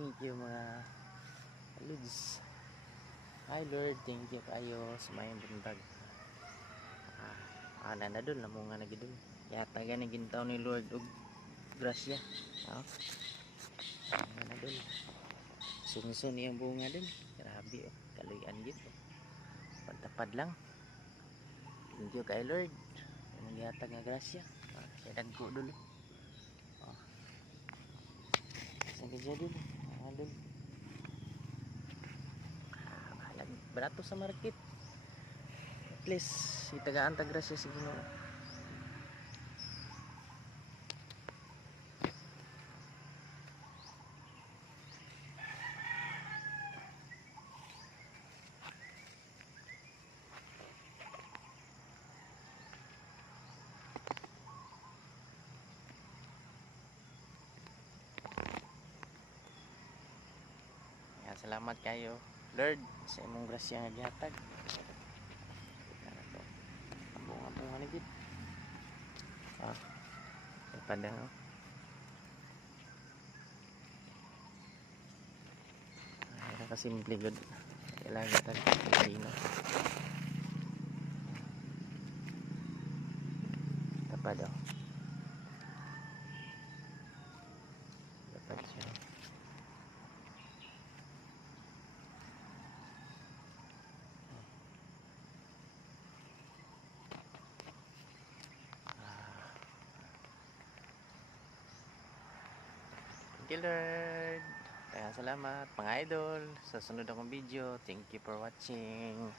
Thank you mga Lods. Hi Lord, thank you kayo sa may buntag. Nanadol na mo nga nagidol. Yata gani gintaw ni Lord og grasya. Nanadol. Sunsun niyang bunga din. Grabe oh, kaluyan gid oh. Pagtapad lang. Thank you kay Lord. Magyatag nga grasya. Kaya dagko dulo. Sige dyan dun. Barato sa market. At least itagaan ta grasya sa Ginoo. Salamat kayo Lord sa imong grasya nga gihatag. Bunga ni gid. Padang kasimple gud. Kailangan tag lino. Tapad oh. Tapad siya. Thank you Lord. Salamat mga idol sa sunod akong video. Thank you for watching.